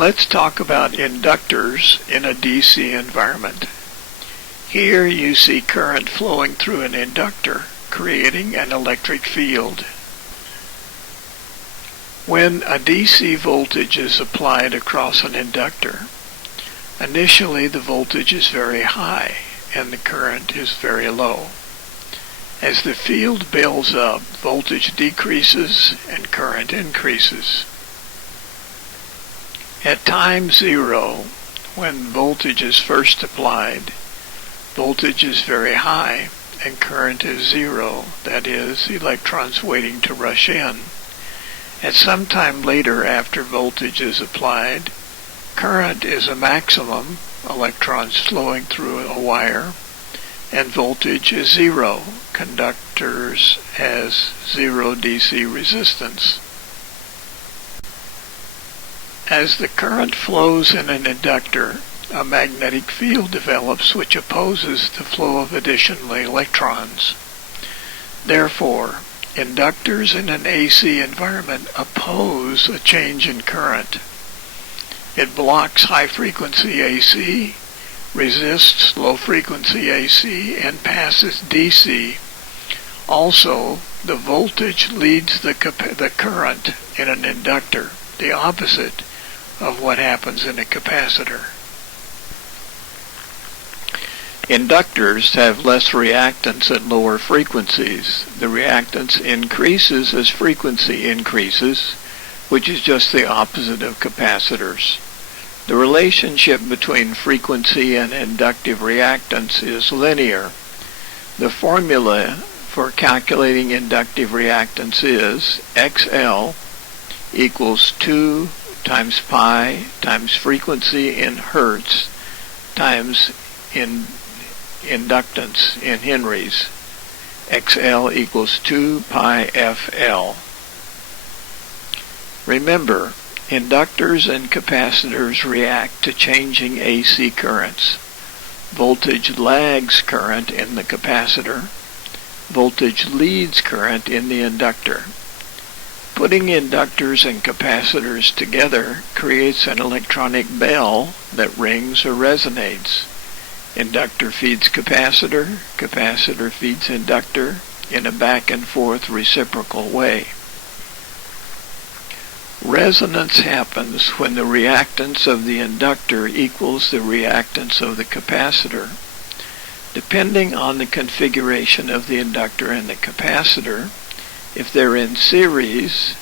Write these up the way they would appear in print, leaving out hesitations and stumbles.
Let's talk about inductors in a DC environment. Here you see current flowing through an inductor, creating an electric field. When a DC voltage is applied across an inductor, initially the voltage is very high and the current is very low. As the field builds up, voltage decreases and current increases. At time 0, when voltage is first applied, voltage is very high and current is 0, that is, electrons waiting to rush in. At some time later after voltage is applied, current is a maximum, electrons flowing through a wire, and voltage is 0. Conductors has 0 DC resistance. As the current flows in an inductor, a magnetic field develops which opposes the flow of additional electrons. Therefore, inductors in an AC environment oppose a change in current. It blocks high-frequency AC, resists low-frequency AC, and passes DC. Also, the voltage leads the current in an inductor, the opposite of what happens in a capacitor. Inductors have less reactance at lower frequencies. The reactance increases as frequency increases, which is just the opposite of capacitors. The relationship between frequency and inductive reactance is linear. The formula for calculating inductive reactance is XL equals 2 times pi times frequency in hertz times in inductance in henries. XL equals 2 pi FL. Remember, inductors and capacitors react to changing AC currents. Voltage lags current in the capacitor. Voltage leads current in the inductor. Putting inductors and capacitors together creates an electronic bell that rings or resonates. Inductor feeds capacitor, capacitor feeds inductor in a back and forth reciprocal way. Resonance happens when the reactance of the inductor equals the reactance of the capacitor. Depending on the configuration of the inductor and the capacitor, if they're in series,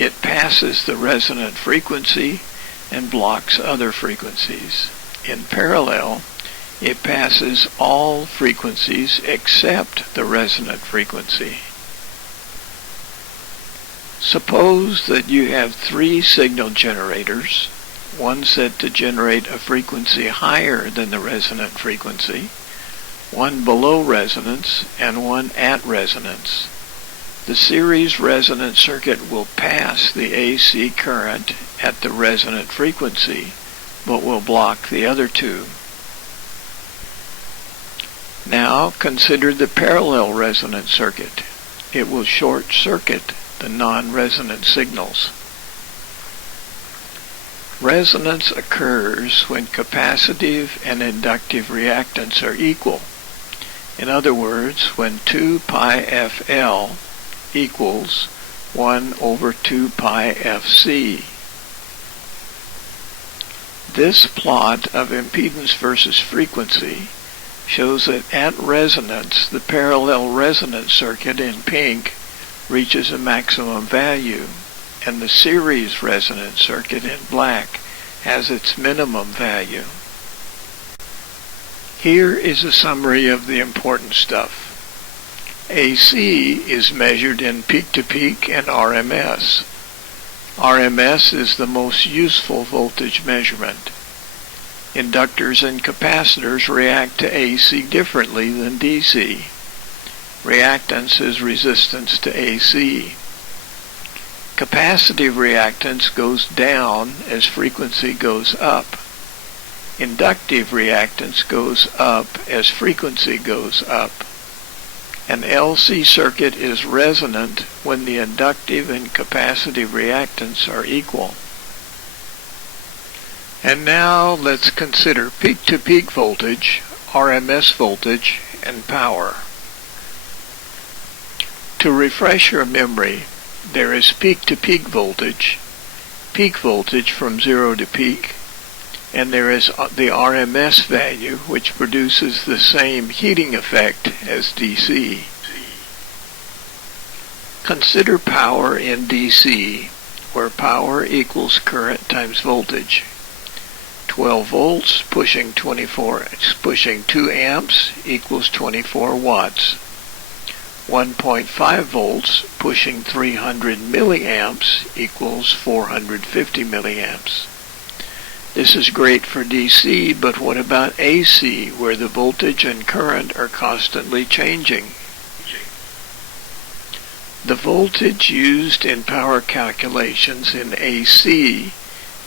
it passes the resonant frequency and blocks other frequencies. In parallel, it passes all frequencies except the resonant frequency. Suppose that you have 3 signal generators, one set to generate a frequency higher than the resonant frequency, one below resonance, and one at resonance. The series resonant circuit will pass the AC current at the resonant frequency, but will block the other 2. Now consider the parallel resonant circuit. It will short circuit the non-resonant signals. Resonance occurs when capacitive and inductive reactance are equal. In other words, when 2 pi FL equals 1 over 2 pi FC. This plot of impedance versus frequency shows that at resonance, the parallel resonance circuit in pink reaches a maximum value, and the series resonance circuit in black has its minimum value. Here is a summary of the important stuff. AC is measured in peak-to-peak and RMS. RMS is the most useful voltage measurement. Inductors and capacitors react to AC differently than DC. Reactance is resistance to AC. Capacitive reactance goes down as frequency goes up. Inductive reactance goes up as frequency goes up. An LC circuit is resonant when the inductive and capacitive reactance are equal. And now let's consider peak-to-peak voltage, RMS voltage, and power. To refresh your memory, there is peak-to-peak voltage from 0 to peak, and there is the RMS value, which produces the same heating effect as DC. Consider power in DC, where power equals current times voltage. 12 volts pushing 2 amps equals 24 watts. 1.5 volts pushing 300 milliamps equals 450 milliamps. This is great for DC, but what about AC, where the voltage and current are constantly changing? The voltage used in power calculations in AC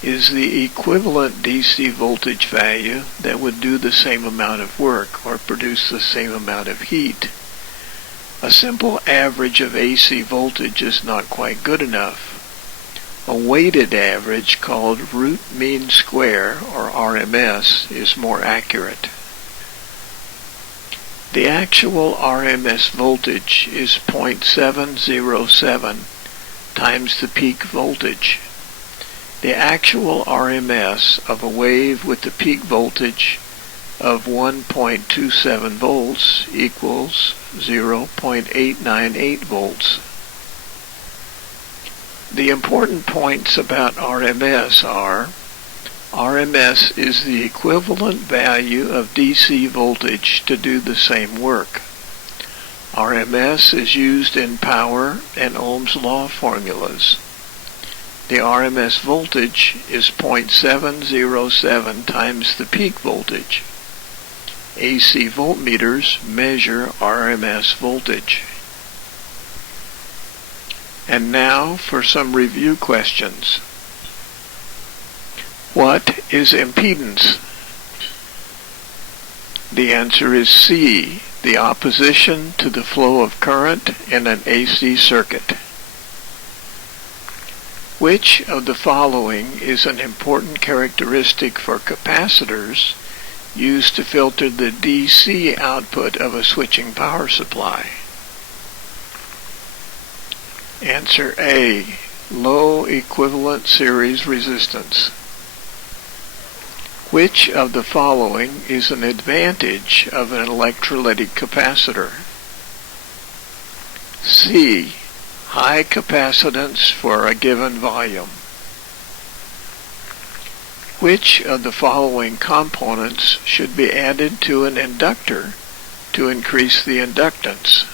is the equivalent DC voltage value that would do the same amount of work or produce the same amount of heat. A simple average of AC voltage is not quite good enough. A weighted average called root mean square, or RMS, is more accurate. The actual RMS voltage is 0.707 times the peak voltage. The actual RMS of a wave with the peak voltage of 1.27 volts equals 0.898 volts. The important points about RMS are: RMS is the equivalent value of DC voltage to do the same work. RMS is used in power and Ohm's law formulas. The RMS voltage is 0.707 times the peak voltage. AC voltmeters measure RMS voltage. And now for some review questions. What is impedance? The answer is C, the opposition to the flow of current in an AC circuit. Which of the following is an important characteristic for capacitors used to filter the DC output of a switching power supply? Answer A, low equivalent series resistance. Which of the following is an advantage of an electrolytic capacitor? C, high capacitance for a given volume. Which of the following components should be added to an inductor to increase the inductance?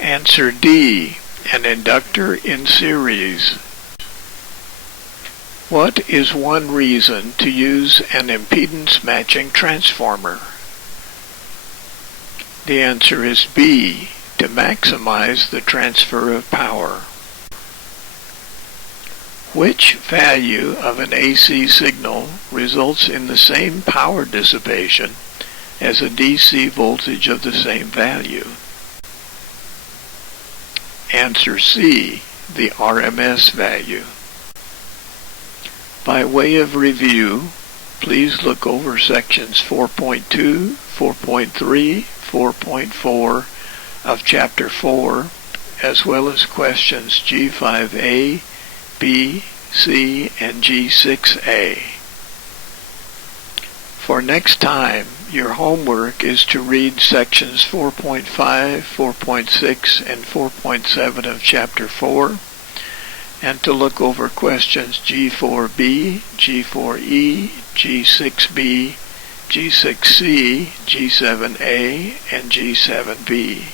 Answer D, an inductor in series. What is one reason to use an impedance matching transformer? The answer is B, to maximize the transfer of power. Which value of an AC signal results in the same power dissipation as a DC voltage of the same value? Answer C, the RMS value. By way of review, please look over sections 4.2, 4.3, 4.4 of Chapter 4, as well as questions G5A, B, C, and G6A. For next time, your homework is to read sections 4.5, 4.6, and 4.7 of Chapter 4, and to look over questions G4B, G4E, G6B, G6C, G7A, and G7B.